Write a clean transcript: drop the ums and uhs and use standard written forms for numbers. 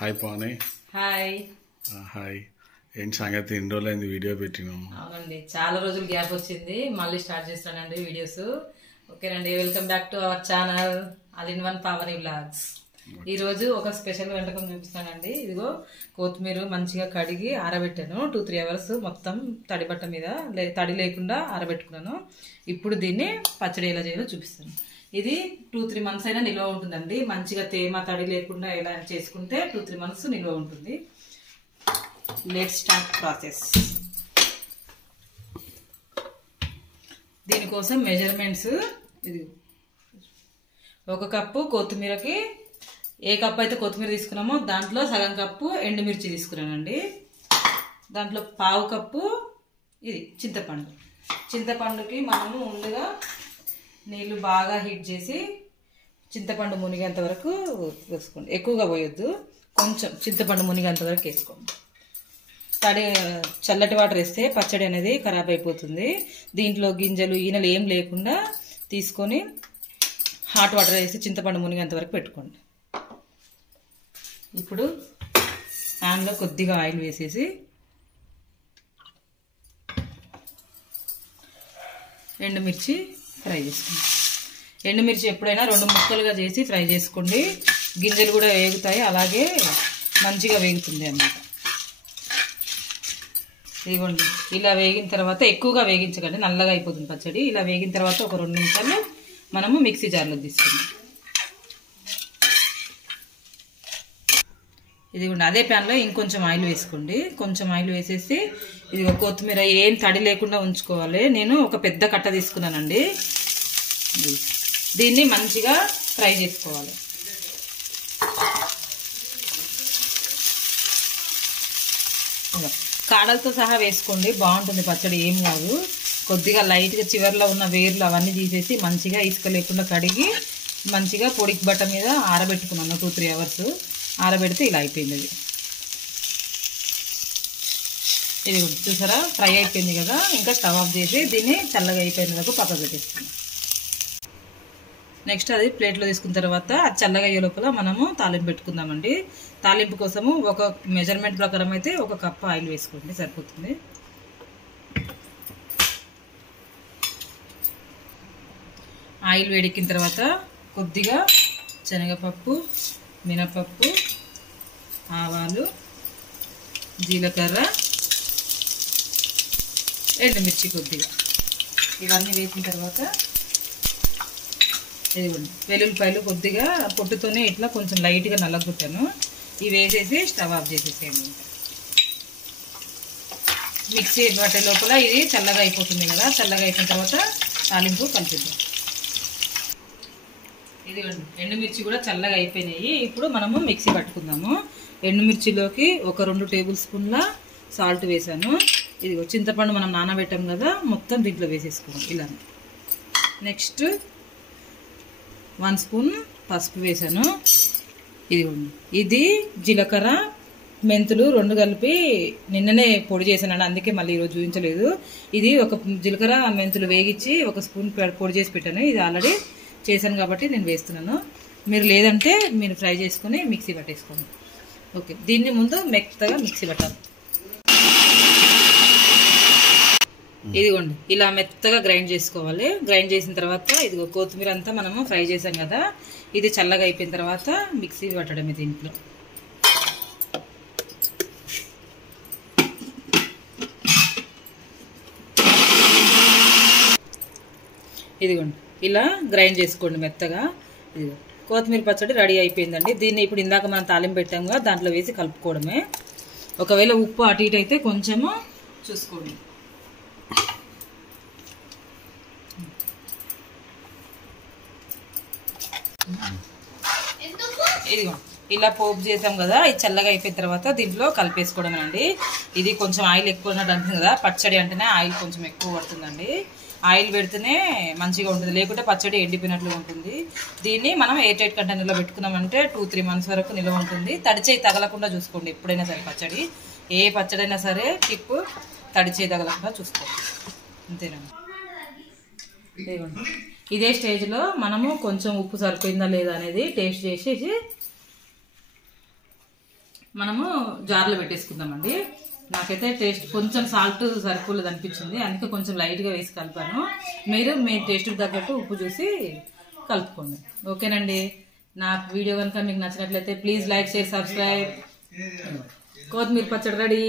Hi Pavani. Hi. Hi. ఏంటి సంగతి? ఎన్ని రోజులైంది వీడియో పెట్టినాము? అవునండి, చాలా రోజులు గ్యాప్ వచ్చింది. మళ్ళీ స్టార్ట్ చేస్తానండి వీడియోస్. ఓకేనండి, welcome back to our channel all in one Pavani vlogs. ఈ రోజు ఒక స్పెషల్ వంటకం చూపిస్తానండి. ఇదిగో కొత్తిమీర మంచిగా కడిగి ఆరబెట్టాను. 2-3 అవర్స్ మొత్తం తడి బట్ట మీద తడి లేకుండా ఆరబెట్టుకున్నాను. ఇప్పుడు దీన్ని పచ్చడి ఎలా చేయాలో చూపిస్తాను. ఇది 2-3 మంత్స్ అయినా నిల్వ ఉంటుందండి. మంచిగా తేమ తడి లేకుండా ఎలా చేసుకుంటే 2-3 మంత్స్ నిల్వ ఉంటుంది. Let's start process. దీనికోసం మెజర్మెంట్స్ ఇది 1 కప్పు కొత్తిమీరకి ఏ కప్పు అయితే కొత్తిమీర తీసుకున్నామో దాంట్లో సగం కప్పు ఎండుమిర్చి తీసుకున్నానండి. దాంట్లో 1/2 కప్పు ఇది చింతపండుకి మనము ముందుగా నీళ్ళు బాగా హీట్ చేసి చింతపండు మునిగేంత వరకు వేసుకోండి. ఎక్కువగా పోయొద్దు, కొంచెం చింతపండు మునిగేంత వరకు వేసుకోండి. చల్లటి వాటర్ వేస్తే పచ్చడి అనేది ఖరాబ్ అయిపోతుంది. దీంట్లో గింజలు ఈనెలు ఏం లేకుండా తీసుకొని హాట్ వాటర్ వేసి చింతపండు మునిగేంత వరకు పెట్టుకోండి. ఇప్పుడు ప్యాన్లో కొద్దిగా ఆయిల్ వేసేసి ఎండుమిర్చి ఫ్రై చేసుకోండి. ఎండుమిర్చి ఎప్పుడైనా 2 ముక్కలుగా చేసి ఫ్రై చేసుకోండి. గింజలు కూడా వేగుతాయి, అలాగే మంచిగా వేగుతుంది అన్నమాట. ఇదిగోండి, ఇలా వేగిన తర్వాత ఎక్కువగా వేగించకండి, నల్లగా అయిపోతుంది పచ్చడి. ఇలా వేగిన తర్వాత ఒక 2 నిమిషాలు మనము మిక్సీ జార్లో తీసుకుందాం. ఇదిగోండి, అదే ప్యాన్లో ఇంకొంచెం ఆయిల్ వేసుకోండి. కొంచెం ఆయిల్ వేసేసి ఇదిగో కొత్తిమీర ఏం తడి లేకుండా ఉంచుకోవాలి. నేను ఒక పెద్ద కట్ట తీసుకున్నానండి. దీన్ని మంచిగా ఫ్రై చేసుకోవాలి. కాడలతో సహా వేసుకోండి, బాగుంటుంది పచ్చడి, ఏం కాదు. కొద్దిగా లైట్గా చివర్లో ఉన్న వేర్లు అవన్నీ తీసేసి మంచిగా ఇసుక లేకుండా కడిగి మంచిగా పొడికి బట్ట మీద ఆరబెట్టుకున్నాను. 2-3 అవర్స్ ఆరబెడితే ఇలా అయిపోయింది. ఇది చూసారా, ఫ్రై అయిపోయింది కదా. ఇంకా స్టవ్ ఆఫ్ చేసి దీన్ని చల్లగా అయిపోయిన వరకు పక్కకు పెట్టేసుకున్నాం. నెక్స్ట్ అది ప్లేట్లో తీసుకున్న తర్వాత అది చల్లగా అయ్యే లోపల మనము తాలింపు పెట్టుకుందామండి. తాలింపు కోసము ఒక మెజర్మెంట్ ప్రకారం అయితే 1 కప్పు ఆయిల్ వేసుకోండి, సరిపోతుంది. ఆయిల్ వేడెక్కిన తర్వాత కొద్దిగా శనగపప్పు, మినపప్పు, ఆవాలు, జీలకర్ర, ఎండుమిర్చి కొద్దిగా ఇవన్నీ వేసిన తర్వాత ఇదిగోండి వెల్లుల్లిపాయలు కొద్దిగా పొట్టుతోనే ఇట్లా కొంచెం లైట్గా నల్లగొట్టాను. ఇవి వేసేసి స్టవ్ ఆఫ్ చేసేసేయండి. మిక్సీ పట్టే లోపల ఇది చల్లగా అయిపోతుంది కదా. చల్లగా అయిపోయిన తర్వాత తాలింపు కలిపిద్దాం. ఇదిగోండి, ఎండుమిర్చి కూడా చల్లగా అయిపోయినాయి. ఇప్పుడు మనము మిక్సీ పట్టుకుందాము. ఎండుమిర్చిలోకి ఒక 2 టేబుల్ స్పూన్ల సాల్ట్ వేసాను. ఇదిగో చింతపండు మనం నానబెట్టాం కదా, మొత్తం దీంట్లో వేసేసుకోండి ఇలా. నెక్స్ట్ 1 స్పూన్ పసుపు వేసాను. ఇదిగోండి, ఇది జీలకర్ర మెంతులు 2 కలిపి నిన్ననే పొడి చేశానండి, అందుకే మళ్ళీ ఈరోజు చూపించలేదు. ఇది ఒక జీలకర్ర మెంతులు వేగించి 1 స్పూన్ పొడి చేసి పెట్టాను. ఇది ఆల్రెడీ చేశాను కాబట్టి నేను వేస్తున్నాను. మీరు లేదంటే మీరు ఫ్రై చేసుకుని మిక్సీ పట్టేసుకోండి. ఓకే, దీన్ని ముందు మెత్తగా మిక్సీ పట్టాలి. ఇదిగోండి, ఇలా మెత్తగా గ్రైండ్ చేసుకోవాలి. గ్రైండ్ చేసిన తర్వాత ఇదిగో కొత్తిమీర అంతా మనము ఫ్రై చేసాం కదా, ఇది చల్లగా అయిపోయిన తర్వాత మిక్సీ పట్టడమే దీంట్లో. ఇదిగోండి, ఇలా గ్రైండ్ చేసుకోండి మెత్తగా. ఇదిగో కొత్తిమీర పచ్చడి రెడీ అయిపోయిందండి. దీన్ని ఇప్పుడు ఇందాక మనం తాలింపు పెట్టాం కదా, దాంట్లో వేసి కలుపుకోవడమే. ఒకవేళ ఉప్పు అటు ఇటు అయితే కొంచెము చూసుకోండి. ఇదిగో ఇలా పోపు చేసాం కదా, ఇది చల్లగా అయిపోయిన తర్వాత దీంట్లో కలిపేసుకోవడమేనండి. ఇది కొంచెం ఆయిల్ ఎక్కువ ఉన్నట్టు అంటుంది కదా, పచ్చడి అంటేనే ఆయిల్ కొంచెం ఎక్కువ పడుతుందండి. ఆయిల్ పెడితేనే మంచిగా ఉంటుంది, లేకుంటే పచ్చడి ఎండిపోయినట్లు ఉంటుంది. దీన్ని మనం ఎయిర్ టైట్ కంటైనర్లో పెట్టుకున్నామంటే 2-3 మంత్స్ వరకు నిల్వ ఉంటుంది. తడిచేయి తగలకుండా చూసుకోండి ఎప్పుడైనా సరే. పచ్చడి ఏ పచ్చడైనా సరే టిప్పు తడిచేయి తగలకుండా చూసుకోండి, అంతేనండి. ఇదే స్టేజ్లో మనము కొంచెం ఉప్పు సరిపోయిందా లేదా అనేది టేస్ట్ చేసేసి మనము జార్లో పెట్టేసుకుందామండి. నాకైతే టేస్ట్ కొంచెం సాల్ట్ సరిపోలేదు అనిపించింది, అందుకే కొంచెం లైట్గా వేసి కలిపాను. మీరు మీ టేస్ట్కి తగ్గట్టు ఉప్పు చూసి కలుపుకోండి. ఓకేనండి. నా వీడియో కనుక మీకు నచ్చినట్లయితే ప్లీజ్ లైక్, షేర్, సబ్స్క్రైబ్. కొత్తిమీర పచ్చడి రెడీ.